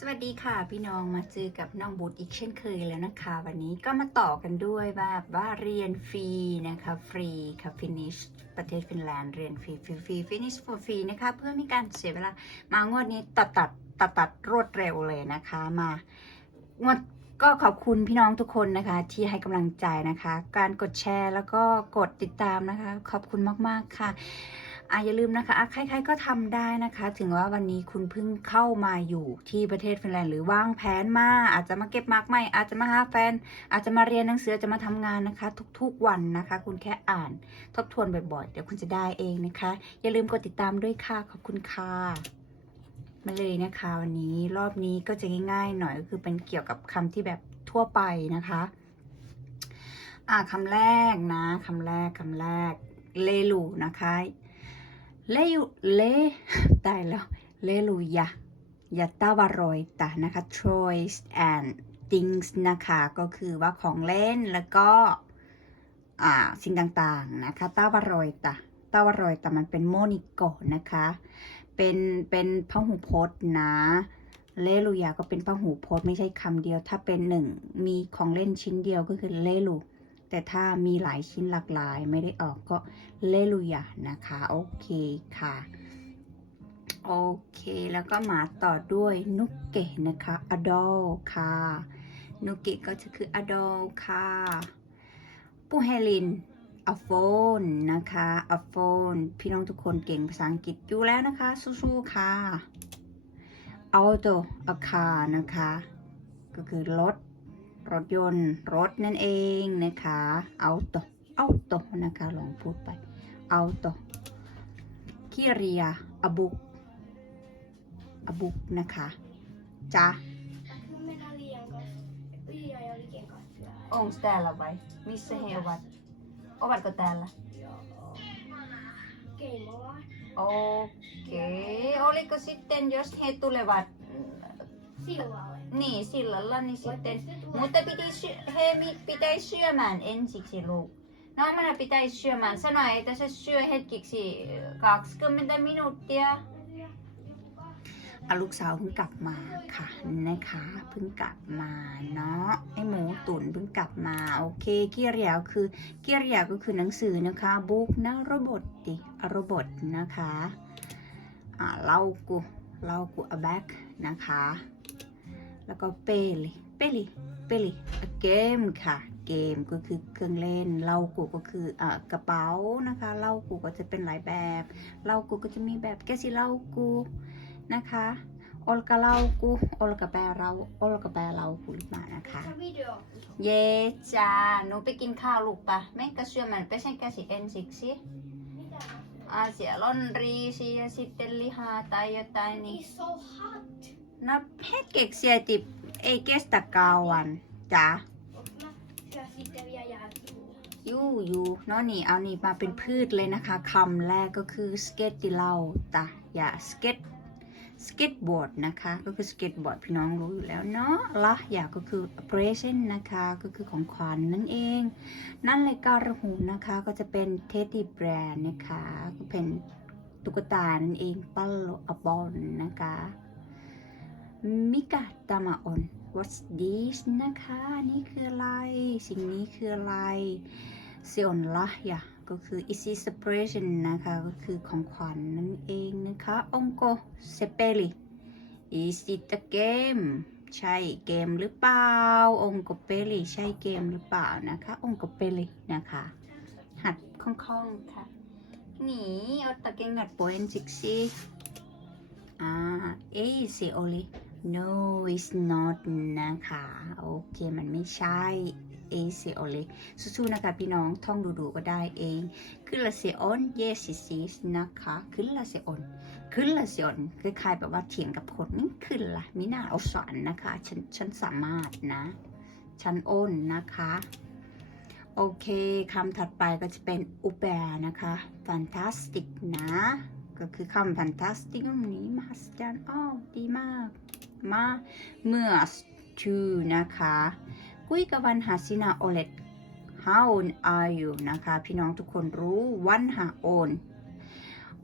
สวัสดีค่ะพี่น้องมาเจอกับน้องบุตรอีกเช่นเคยแล้วนะคะ วันนี้ก็มาต่อกันด้วยแบบว่าเรียนฟรีนะคะฟรีค่ะ finish ประเทศฟินแลนด์เรียนฟรีฟรีฟรี finish for free นะคะเพื่อไม่การเสียเวลามางวดนี้ตัดตัดตัดตัดรวดเร็วเลยนะคะมางวดก็ขอบคุณพี่น้องทุกคนนะคะ ที่ให้กำลังใจนะคะ การกดแชร์แล้วก็กดติดตามนะคะ ขอบคุณมากๆค่ะ อะอย่าลืมนะคะใครๆก็ทำได้นะคะ ถึงว่าวันนี้คุณเพิ่งเข้ามาอยู่ที่ประเทศฟินแลนด์หรือวางแผนมาอาจจะมาเก็บมาร์กใหม่อาจจะมาหาแฟน อาจจะมาเรียนหนังสือจะมาทำงานนะคะ ทุกๆวันนะคะ คุณแค่อ่านทบทวนบ่อยๆ เดี๋ยวคุณจะได้เองนะคะ อย่าลืมกดติดตามด้วยค่ะขอบคุณค่ะมาเลยนะคะวันนี้รอบนี้ก็จะง่ายๆ หน่อยก็คือเป็นเกี่ยวกับคำที่แบบทั่วไปนะคะอ่าคำแรกนะคำแรกคำแรกเลลูนะคะ เลยูเลตายแล้วเลลูยายาตาวารอยตานะคะ toys and things นะคะ ก็คือว่าของเล่นแล้วก็อ่าสิ่งต่างๆนะคะตาวารอยตาตาวารอยตามันเป็นโมนิโกนะคะ เป็นเป็นพหูพจน์นะเลลูยาก็เป็นพหูพจน์ไม่ใช่คำเดียว ถ้าเป็นหนึ่งมีของเล่นชิ้นเดียวก็คือเลลู แต่ถ้ามีหลายชิ้นหลากหลายไม่ได้ออกก็เลลูยานะคะ โอเคค่ะ โอเค แล้วก็มาต่อด้วยนุกเกะนะคะอดอลค่ะ นุกเกะก็จะคืออดอลค่ะปูเฮลินอโฟนนะคะอโฟนพี่น้องทุกคนเก่งภาษาอังกฤษอยู่แล้วนะคะ สู้ๆค่ะอ u โตอาคานะคะ ก็คือรถ รถยนต์ รถนั่นเองนะคะเอาโตเอาโตนะคะ ลองพูดไปเอาโตคิเรียอบุกอบุกนะคะจ้า Mennään liian kanssa. Liian ja liian kanssa. onko täällä vai missä he ovat ovatko täällä Keimolaan. okei oliko sitten jos he tulevat Sillalle. niin sillalla niin sitten Voitte tulla- Mutta piti sy- he mi- pitäisi syömään ensiksi Luuk. No minä pitäisi syömään. Sano, että se syö hetkiksi 20 minuuttia. อะลูกสาวเพิ่งกลับมาค่ะนะคะเพิ่งกลับมาเนาะไอหมูตุ๋นเพิ่งกลับมาโอเคเกียร์ยาวคือเกียร์ยาวก็คือหนังสือนะคะบุ๊กนะโรบอทดิโรบอทนะคะอ่าเล่ากูเล่ากูอแบกนะคะ แล้วก็เปลิเปลิเปลิเกมค่ะ เกมก็คือเครื่องเล่นเล่ากูก็คืออ่ากระเป๋านะคะเล่ากูก็จะเป็นหลายแบบเล่ากูก็จะมีแบบแกสิเล่ากูนะคะโอลกาเล่ากูโอลกาแปลเราโอลกาแปลเรากูหรือเปล่านะคะ Se video. เย่จ้าหนูไปกินข้าวลูกปะแม่กระเชื่อมันไปใช้แกสิเอ็นสิกสิ Mitä? อาเสียล่อนรีสิ ja sitten lihaa tai jotain niin It's so hot. No hetkeksi äiti ei kestä kauan จ้า Mä syön sitten vielä jälkiin. ยูยูเนาะนี่เอานี่มาเป็นพืชเลยนะคะคำแรกก็คือสเก็ตติเลาตะอย่าสเก็ตสเก็ตบอร์ดนะคะก็คือสเก็ตบอร์ดพี่น้องรู้อยู่แล้วเนาะละอย่าก็คือ present นะคะก็คือของขวัญนนั่นเอง นั่นเลยการหูนะคะก็จะเป็นเทดดี้แบรนด์นะคะก็เป็นตุ๊กตานั่นเองปัลโลอบอลนะคะ มิกาตามาออน what's this นะคะ นี่คืออะไร สิ่งนี้คืออะไรเซียนละยะก็คือ is this a present นะคะ ก็คือของขวัญนั่นเองนะคะองโกเซเปลิ is it a game ใช่เกมหรือเปล่า องโกเปลิใช่เกมหรือเปล่านะคะ องโกเปลินะคะ หัดคล่องๆค่ะหนีเอาตะเกียงหัดโปเอนซิกซี่อ่า easy only no it's not นะคะ โอเค มันไม่ใช่ easy only สู้ๆนะคะ พี่น้องท่องดูๆก็ได้เองคือละเสียออน yes it is นะคะคือละเสียออนคือละเสียออนคล้ายๆแบบว่าเถียงกับคนนี่คือละมิน่าเอาสอนนะคะ ฉันฉันสามารถนะ ฉันโอนนะคะ โอเคคำถัดไปก็จะเป็นอุแบนะคะ fantastic นะ ก็คือคำ fantastic นี้มหัศจรรย์อ้อดีมาก มาเมื่อ to นะคะกุยกับวันหาซินาโอเลต how old are you นะคะ พี่น้องทุกคนรู้วันหาโอน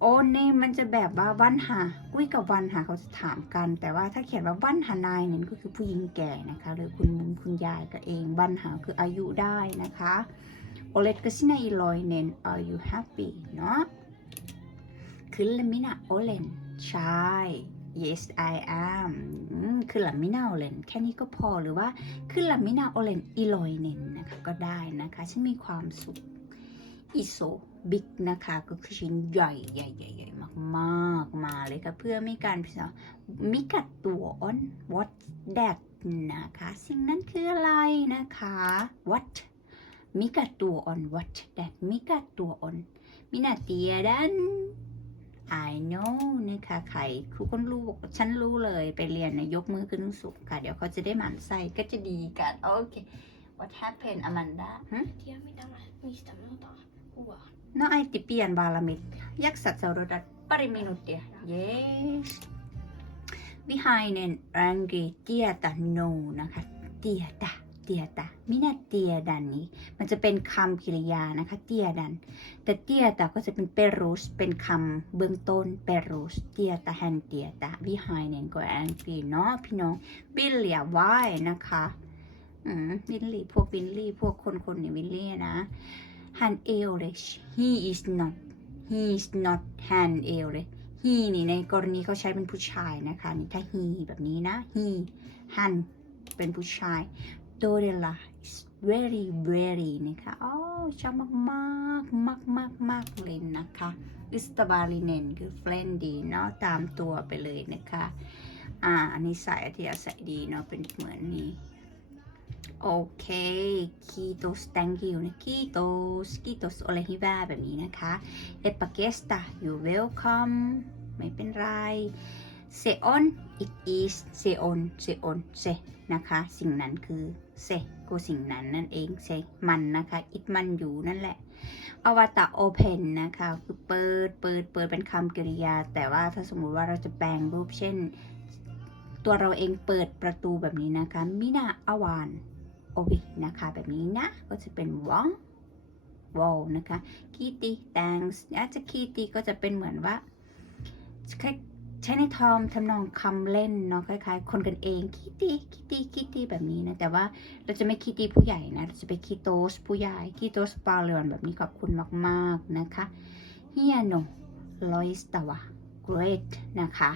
โอนนี่มันจะแบบว่าวันหากุ้ยกับวันหาเขาจะถามกัน แต่ว่าถ้าเขียนว่าวันหานายเนี่ยก็คือผู้หญิงแก่นะคะหรือคุณมุนคุณยายก็เองวันหาคืออายุได้นะคะโอเลตก็สินาอีลอยเนน are you happy เนาะคือลมินาโอเลนใช่ yes I am อืมคือละมินาโอเลนแค่นี้ก็พอหรือว่าคือหละมินาโอเลนอีลอยเนนนะคะก็ได้นะคะ ฉันมีความสุขอิโซบิ๊กนะคะก็คือชิ้นใหญ่ใหญ่ใหญ่ใหญ่มากมากๆมาเลยค่ะเพื่อไม่การพิจารณามิกัดตัวออน what that นะคะ สิ่งนั้นคืออะไรนะคะ what มิกัดตัวออน what that มิกัดตัวออนมินาเตียดัน I know นะคะใครทุกคนรู้บอกฉันรู้เลยไปเรียนนะยกมือขึ้นสูงค่ะ เดี๋ยวเขาจะได้หมั่นไส้ก็จะดีกัน โอเค what happened Amanda หึ Tiedä mitä mä, mistä mä otan kuvaa. No äiti pian valmiit. Jaksat seurata pari minuuttia? Yes. Vihainen rangi tietä no นะคะ tietä เตียตะมินาเตียดันนี้ มันจะเป็นคำกริยานะคะ เตียดัน แต่เตียตะก็จะเป็นเปรูสเป็นคำเบื้องต้นเปรูสเตียตะแฮนเตียตะวิไฮเนนก็แองกีเนาะพี่น้องบิลเลียไว้นะคะอืมวิลลี่พวกวิลลี่พวกคนคนเนี่ยวิลลี่นะ han Eolish he is not he is not han Eolish he นี่ในกรณีเขาใช้เป็นผู้ชายนะคะนี่ถ้า he แบบนี้นะ he han เป็นผู้ชาย Dorella is very very นะคะอ๋อชอบมากมากมากมากมากเลยนะคะอิสตาบาลิเนนคือ friendly เนาะตามตัวไปเลยนะคะ อ่า อันนี้ใส่อธิยาศัยดีเนาะเป็นเหมือนนี้โอเค kiitos thank you นะ kiitos kiitos อะไรที่ว่าแบบนี้นะคะ e p a k e s t a you welcome ไม่เป็นไร se on it is se on se on se น นะคะ สิ่งนั้นคือ se ก็สิ่งนั้นนั่นเอง se มันนะคะ it มันอยู่นั่นแหละอวตาร open นนะคะคือเปิดเปิดเปิดเป็นคำกริยา แต่ว่าถ้าสมมุติว่าเราจะแปลงรูปเช่น ตัวเราเองเปิดประตูแบบนี้นะคะมินาอวานโอบินะคะ แบบนี้นะก็จะเป็นวองวอลนะคะคีตี thanks อาจจะคีตีก็จะเป็นเหมือนว่าค ใช้ในทอมทำนองคำเล่นเนาะคล้าย ๆ คนกันเองคีตีคีตีคีตีแบบนี้นะแต่ว่าเราจะไม่คีตีผู้ใหญ่นะเราจะไปคีโตสผู้ใหญ่คีโตสปาเลียนแบบนี้ขอบคุณมากๆนะคะเฮียโนลอยสตาวะ great นะคะ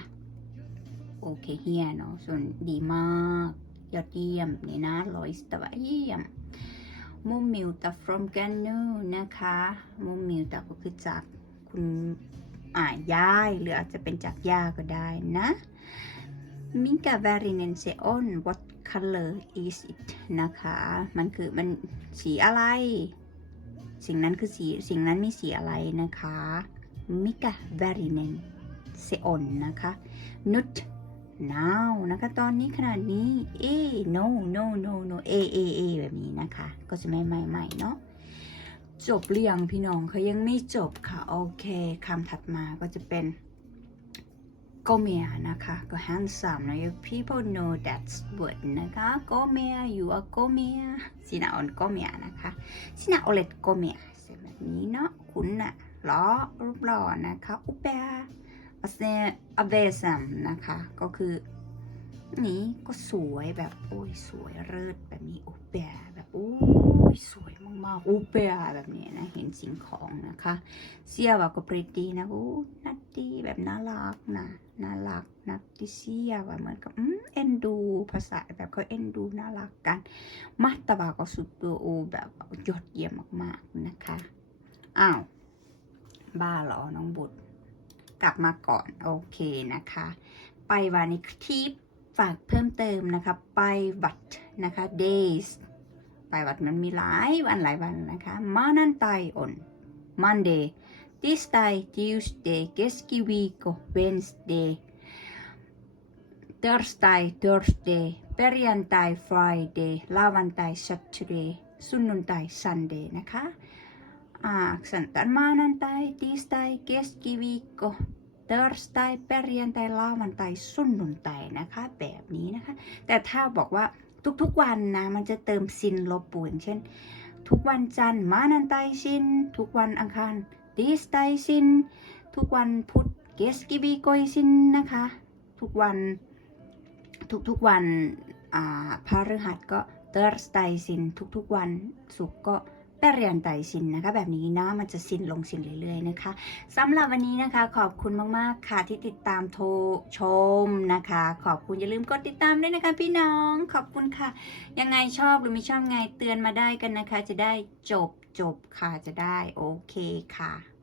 โอเคเฮียเนาะส่วนดีมากยอดเยี่ยมนี่นะลอยสตาวะเยี่ยมมุมมิวตา from กันนูนะคะมุมมิวตาก็คือจากคุณ อ่ายายหรืออาจจะเป็นจากย่าก็ได้นะมิงกา v าริเนเซออน what color is it นะคะ มันคือมันสีอะไร สิ่งนั้นคือสีสิ่งนั้นมีสีอะไรนะคะมิกา v าริเนเซออนนะคะนุช now นะคะ ตอนนี้ขนาดนี้ a no no no no a a a แบบนี้นะคะ ก็จะไม่ไม่ไม่เนาะ จบหรือยังพี่น้องเขายังไม่จบค่ะ โอเคคำถัดมาก็จะเป็นก็เมียนะคะก็ handsome นะ you people know that word นะคะก็เมีย you are ก็เมียสินาออนก็เมียนะคะสินาโอเลตก็เมียแบบนี้เนาะคุณนะล้อรูปหล่อนะคะอุปเปาอเซอเวซัมนะคะก็คือนี่ก็สวยแบบโอ้ยสวยเลิศแบบนี้อเปียแบบโอ้ยสวย มากๆโอเปียแบบนี้นะ เห็นสิ่งของนะคะ เสียวาก็ปริตีนะโอ้นัตตี้แบบน่ารักนะน่ารักนัตติเสียว่าเหมือนกับอืมเอ็นดู ภาษาแบบเขาเอ็นดูน่ารักกันมาตาวาก็สุดตัวโอแบบยอดเยี่ยมมากๆนะคะอ้าวบ้าเหรอน้องบุตร กลับมาก่อนโอเคนะคะ ไปวันนี้ทิปฝากเพิ่มเติมนะคะ ไปวัดนะคะ days ไปวัดมันมีหลายวันหลายวันนะคะมานันไตออน Monday Tuesday Tuesday keskiviikko Wednesday Thursday Thursday perjantai Friday ลาวันไต Saturday สุนนุนไต Sunday นะคะอ่าสันตันมานันไตติสไตเกสกิวิโกเตอร์สไตเปรียนไตลาวันไตสุนนุนไตนะคะ แบบนี้นะคะ แต่ถ้าบอกว่า ทุกๆวันนะ มันจะเติมซินลบปูอย่างเช่น ทุกวันจันทร์มานันไตซิน ทุกวันอังคารดิสไตซิน ทุกวันพุธเกสกิบีโกยซินนะคะ ทุกวันทุกๆวันอ่าพฤหัสก็เตอร์สไตซินทุกๆวันศุกร์ก็ เปเรียนไตซินนะคะ แบบนี้นะมันจะสินลงสินเรื่อยๆนะคะสำหรับวันนี้นะคะ ขอบคุณมากๆค่ะที่ติดตามโทรชมนะคะ ขอบคุณอย่าลืมกดติดตามด้วยนะคะ พี่น้องขอบคุณค่ะ ยังไงชอบหรือไม่ชอบไงเตือนมาได้กันนะคะ จะได้จบจบค่ะจะได้โอเคค่ะ